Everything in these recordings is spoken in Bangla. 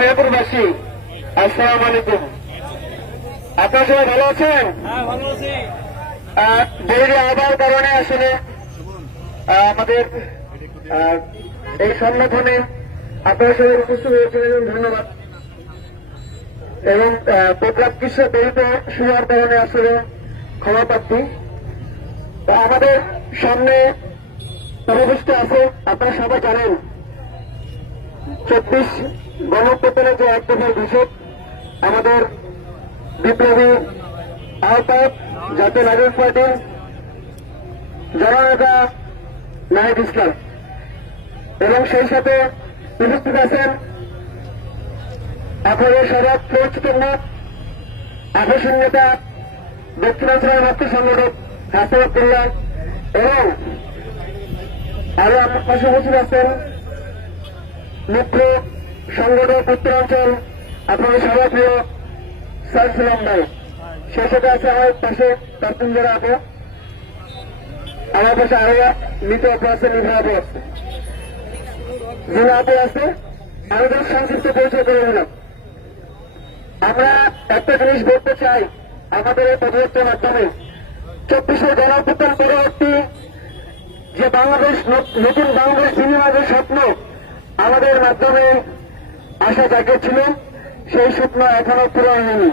মেহেরপুরবাসী, আসসালামু আলাইকুম। আপনারা সবাই ভালো আছেন? দেরি হওয়ার কারণে আসলে আমাদের এই সংগঠনে আপনারা সবাই উপস্থিত হয়েছিলেন, ধন্যবাদ। এবং প্রোগ্রাম কিছু দেরিতে শুরু হওয়ার কারণে আসলে ক্ষমা প্রার্থী। আমাদের সামনে উপবিষ্ট আছে, আপনারা সবাই জানেন 24 গণপ্রতনের যে এক দফার ঘোষক আমাদের বিপ্লবী আহ্বায়ক জাতীয় নাগরিক পার্টি জননেতা নাহিদ ইসলাম, এবং সেই সাথে উপস্থিত আছেন আপনাদের সড়ক পরিচিতন্য আকর্ষণ নেতা দক্ষিণাঞ্চলের মুক্তি সংগঠক হাসান আব্দুল্লাহ, এবং আরো আমার পাশে উপস্থিত আছেন মুখ্য সংগঠক উত্তরাঞ্চল আপনাদের সবার প্রিয় সাইফুলাম ভাই। সেই সাথে আছে আমার পাশে প্রার্থী যারা আপু, আমার পাশে আরো মৃত আপু আছে, নিভা আপু আছে, জিনা আপু আছে। আমাদের সংক্ষিপ্ত পরিচয় করে দিলাম। আমরা একটা জিনিস বলতে চাই, আমাদের এই পদযাত্রার মাধ্যমে 24 গণঅভ্যুত্থান পরবর্তী যে বাংলাদেশ, নতুন বাংলাদেশ বিনিময়ের স্বপ্ন আমাদের মাধ্যমে আশা জাগিয়েছিল, সেই স্বপ্ন এখনো পূরণ হয়নি,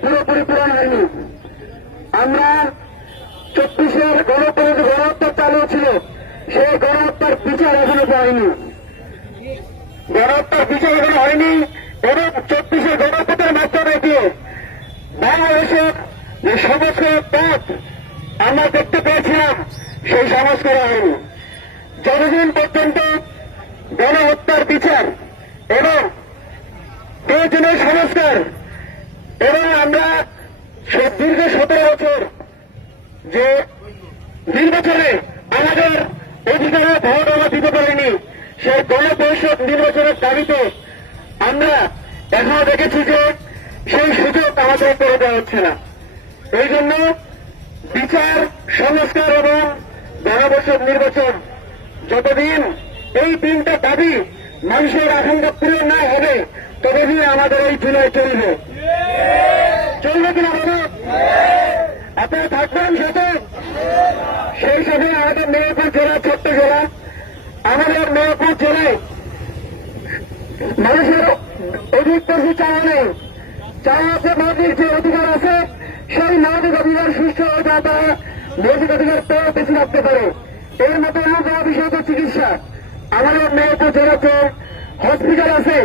পুরোপুরি পূরণ হয়নি। আমরা 24 গণহত্যা চালিয়েছিল, সেই গণহত্যার বিচার এখনো পাইনি, গণহত্যার বিচার এখনো হয়নি। এবং 24 গণহত্যার মাধ্যমে দিয়ে বাংলাদেশের যে সংস্কারের পথ আমরা দেখতে পেয়েছিলাম, সেই সংস্কার হয়নি। যতদিন পর্যন্ত গণহত্যার বিচার এবং প্রয়োজনীয় সংস্কার, এবং আমরা দীর্ঘ 17 বছর যে নির্বাচনে আমাদের অধিকারে ভোট আমরা দিতে পারিনি, সেই গণপরিষদ নির্বাচনের দাবিতে আমরা এখনো দেখেছি যে সেই সুযোগ আমাদের করে দেওয়া হচ্ছে না। এই জন্য বিচার, সংস্কার এবং গণপরিষদ নির্বাচন, যতদিন এই তিনটা দাবি মানুষের আকাঙ্ক্ষা পূরণ না হবে, ততদিন আমাদের এই জুলাই চলবে। চলবে কিনা বলো? আপনারা থাকবেন সাথে? সেই সাথে আমাদের মেহেরপুর জেলা, ছোট্ট জেলা, আমাদের মেহেরপুর জেলায় মানুষের অধিক বেশি চাওয়া নেই, চাওয়া আছে মৌলিক যে অধিকার আছে, সেই মৌলিক অধিকার সুস্থ হয়ে যাওয়া, তারা মৌলিক অধিকার পেয়ে বেশি রাখতে পারে। এর মতো এমন বিষয় চিকিৎসা আমাদের মেহেরপুর জেলাতে হসপিটাল আছে,